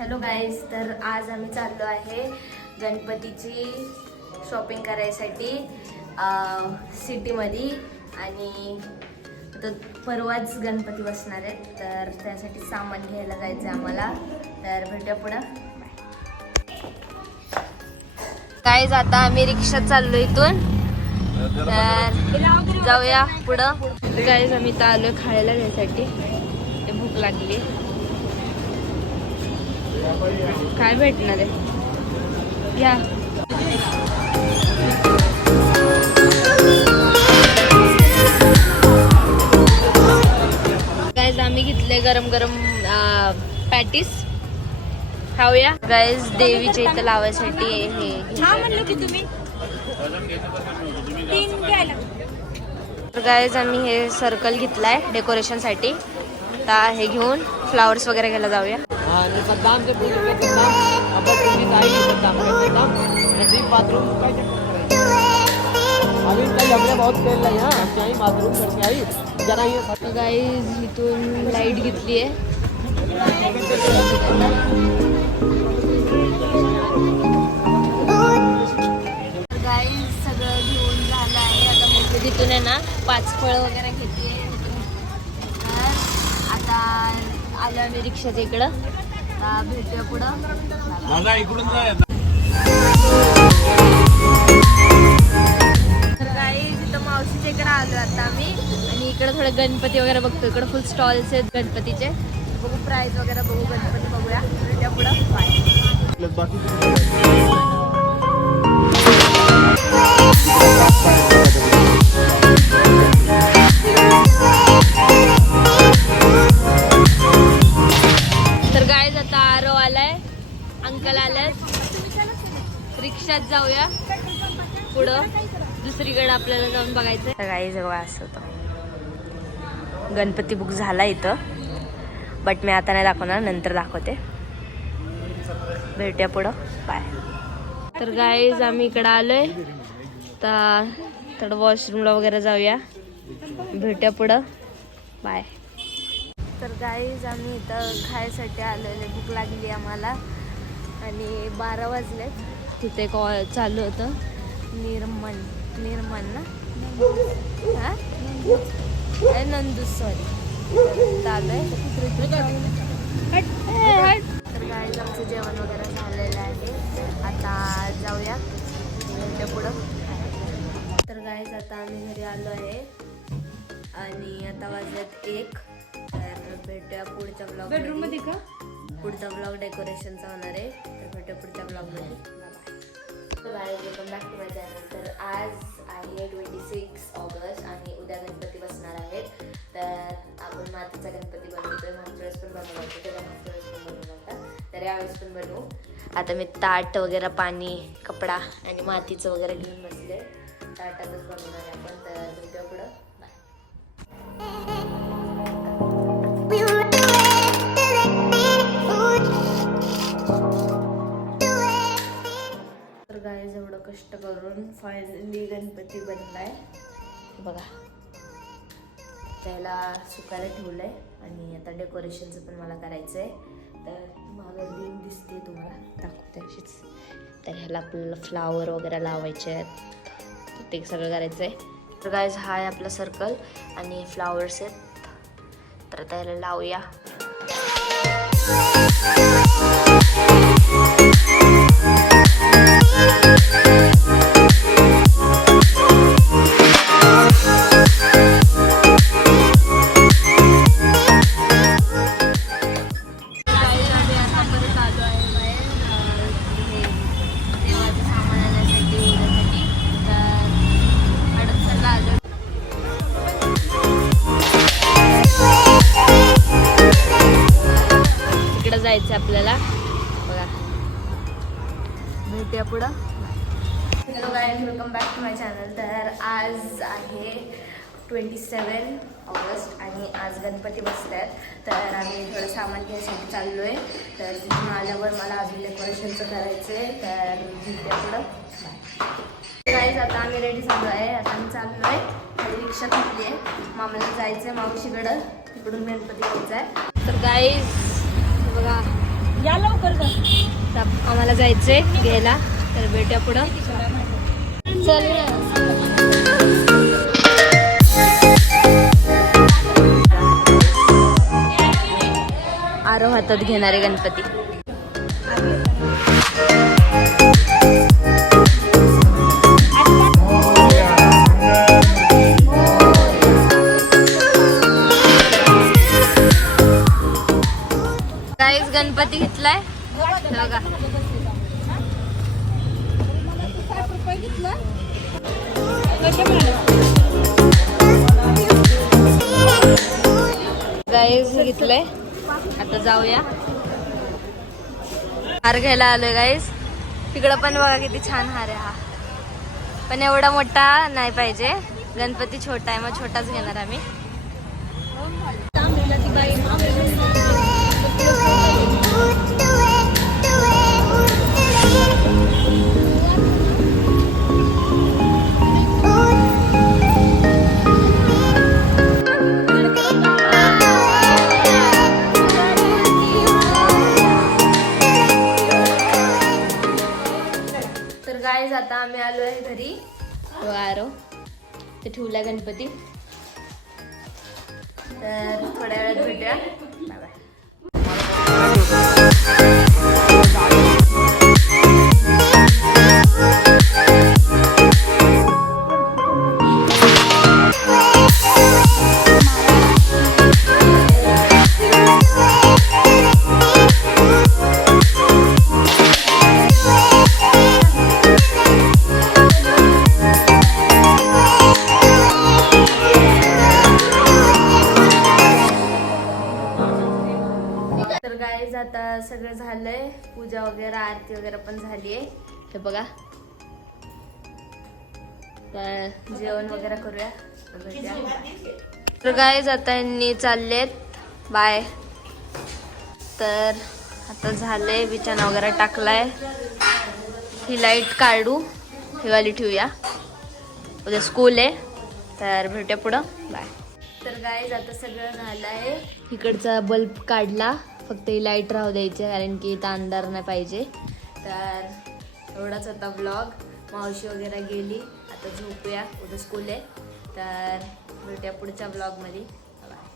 Hello guys, तर आज आम्ही चाललो आहे गणपतीची शॉपिंग करायसाठी सिटीमध्ये. आणि आता परवाच गणपती बसणार आहेत, तर त्यासाठी सामान घ्यायला जायचं आहे आम्हाला. तर भेटूया पुढं. गाईज, आता आम्ही रिक्षात चाललो इथून, तर जाऊया पुढं. गाईज, आम्ही इथं आलो खायला घ्यायसाठी, भूक लागली. काय भेटणार आहे या. गाईज, आम्ही घेतले गरम गरम पॅटीस, खाऊया. गाईज, देवीच्या इथं लावायसाठी हे म्हणलं की तुम्ही तर गाईज, आम्ही हे सर्कल घेतलाय डेकोरेशन साठी. आता हे घेऊन फ्लावर्स वगैरे घ्यायला जाऊया. सद्दाम से पूछ के सद्दाम अब तुझी ताई सद्दाम के सद्दाम नदी बाथरूम का अभी कल हमने बहुत खेल रहे हैं हम यहीं बाथरूम करके आई जरा ये. गाईज, इथून लाईट घेतली आहे. गाईज, सगळं घेऊन झालं आहे. आता मग तिथून आहे ना 5 फळं वगैरे घेतली. तर आता आलो आम्ही रिक्षाच्या इकडं. भेटूया पुढं. तर गाईज, इथं मावशीच्या इकडं आलो आता आम्ही. आणि इकडं थोडं गणपती वगैरे बघतो. इकडं फुल स्टॉल्स आहेत गणपतीचे. बघू प्राईज वगैरे, बघू गणपती बघूया. भेटूया पुढं. तर गाईज, आता आरो आलाय, अंकल आलाय. रिक्षात जाऊया पुढं, दुसरीकडे आपल्याला जाऊन बघायचं. तर गाईज, असं होतं. गणपती बुक झाला इथं, बट मी आता नाही दाखवणार, नंतर दाखवते. भेटूया पुढं. बाय. तर गाईज, आम्ही इकडं आलोय. तर थोडं वॉशरूमला वगैरे जाऊया. भेटूया पुढं. बाय. तर गाईज, आम्ही इथं खायसाठी आलेले, भूक लागली आम्हाला. आणि 12 वाजलेत. तिथे कॉल चालू होतं निर्मन ना, हां नंदू, सॉरी. चालू आहे. तर गाईज, आमचं जेवण वगैरे झालेलं आहे. आता जाऊया पुढं. तर गाईज, आता आम्ही घरी आलो आहे आणि आता वाजल्यात 1. तर भेटूया पुढच्या ब्लॉग. बेडरूम मध्ये का पुढचा ब्लॉग डेकोरेशनचा होणार आहे. तर भेटूया पुढच्या ब्लॉगमध्ये. तर guys, welcome back to my channel. तर आज आहे 26 ऑगस्ट आणि उद्या गणपती बसणार आहेत. तर आपण मातीचा गणपती बनवतोय. मागच्या वेळेस पण बनवला होता, त्याच्या मागच्या वेळेस पण बनवला होता, तर यावेळेस पण बनवू. आता मी ताट वगैरे, पाणी, कपडा आणि मातीचं वगैरे घेऊन बसले. ताटातच बनवणार आहे आपण. तर भेटूया पुढं. तर गाईज, एवढं कष्ट करून फायनली गणपती बनलाय बघा. त्याला सुकायला ठेवलंय आणि आता डेकोरेशनचं पण मला करायचं आहे. तर माझं लिंक दिसते तुम्हाला, दाखवते अशीच. तर ह्याला आपल्याला फ्लावर वगैरे लावायचे आहेत, ते सगळं करायचं आहे. तर गाईज, हा आहे आपला सर्कल आणि फ्लावर्स आहेत. तर आता ह्याला लावूया. जायचं आपल्याला बघा. भेटूया पुढं. Hello guys, welcome back to my channel. तर आज आहे 27 ऑगस्ट आणि आज गणपती बसतात. तर आम्ही थोडं सामान घ्यायसाठी चाललो आहे. तर तिथून आल्यावर मला अजून डेकोरेशनचं करायचं आहे. तर भेटूया पुढं. गाईज, आता आम्ही रेडी झालो आहे. आता आम्ही चाललो आहे, खाली रिक्षा घेतली आहे. मामाला जायचं आहे मावशीकडं, तिकडून गणपती घ्यायचा आहे. तर गाईज बघा, तर आम्हाला जायचंय घ्यायला, तर भेटूया पुढं. चल आरव हातात घेणारे गणपती. गाईस गणपती घेतलाय बघा. गाईस घेतलंय, आता जाऊया. हार घ्यायला आलोय गाईस. तिकडं पण बघा किती छान हार आहे हा, पण एवढा मोठा नाही पाहिजे. गणपती छोटा आहे, मग छोटाच घेणार आम्ही. तर गाईज आता आम्ही आलो आहे घरी. आरो ते ठेवला गणपती. तर थोड्या वेळात भेटूया. Bye bye. तर गाईज आता सगळं झालंय, पूजा वगैरे आरती वगैरे पण झालीये. हे बघा, तर जेवण वगैरे करूया. तर गाईज आता यांनी चाललेत बाय. तर आता झालंय, बिछाना वगैरे टाकलाय. ही लाईट काढू, ही वाली ठेवूया, उद्या स्कूल आहे. तर भेटूया पुढं. बाय. तर गाईज आता सगळं झालं आहे. इकडचा बल्ब काढला, फक्त ही लाईट राहू द्यायची कारण की इथं अंधार नाही पाहिजे. तर एवढाच होता ब्लॉग. मावशी वगैरे गेली, आता झोपूया, उद्या स्कूल आहे. तर भेटूया पुढच्या ब्लॉगमध्ये. बाय.